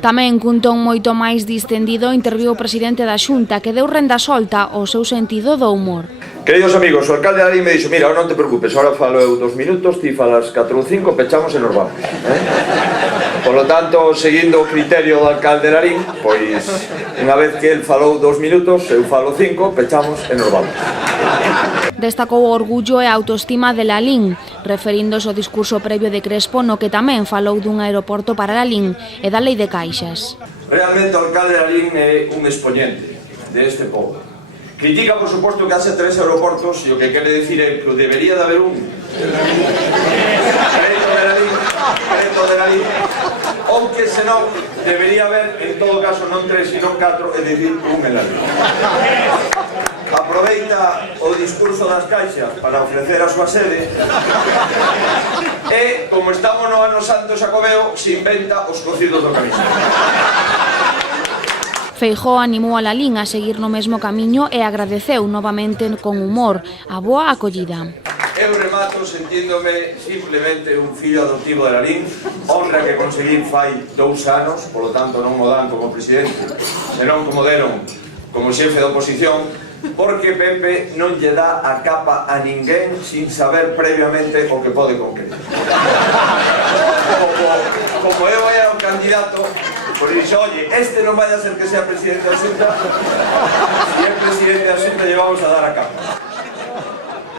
Tamén cun ton moito máis distendido interviu o presidente da Xunta, que deu renda solta ao seu sentido do humor. Queridos amigos, o alcalde de Lalín me dixo: mira, non te preocupes, ahora falo eu 2 minutos, ti falas 4 ou 5, pechamos e nos vamos. Por lo tanto, seguindo o criterio do alcalde de Lalín, pois, unha vez que el falou 2 minutos, eu falo 5, pechamos e nos vamos. Destacou o orgullo e a autoestima de Lalín, referíndose ao discurso previo de Crespo, no que tamén falou dun aeroporto para Lalín e da lei de caixas. Realmente o alcalde de Lalín é un exponente deste povo. Critica, por suposto, que hace 3 aeroportos e o que quere decir é que debería de haber un. Crédito de Lalín, ou que senón debería haber, en todo caso, non 3, sino 4, é dicir, un en Lalín. Aproveita o discurso das caixas para ofrecer a súa sede e, como estamos no ano santo xacobeo, se inventa os cocidos do camiño. Feijóo animou a Lalín a seguir no mesmo camiño e agradeceu novamente con humor a boa acollida. Eu remato sentíndome simplemente un fillo adoptivo de Lalín, honra que conseguín fai 2 anos, polo tanto non mo dan como presidente, senón como deron como xefe de oposición, porque Pepe non lle dá a capa a ninguén sin saber previamente o que pode concretar. Como eu era un candidato, por iso, oye, este non vai a ser que sea presidente da Xunta, se é presidente da Xunta lle vamos a dar a capa.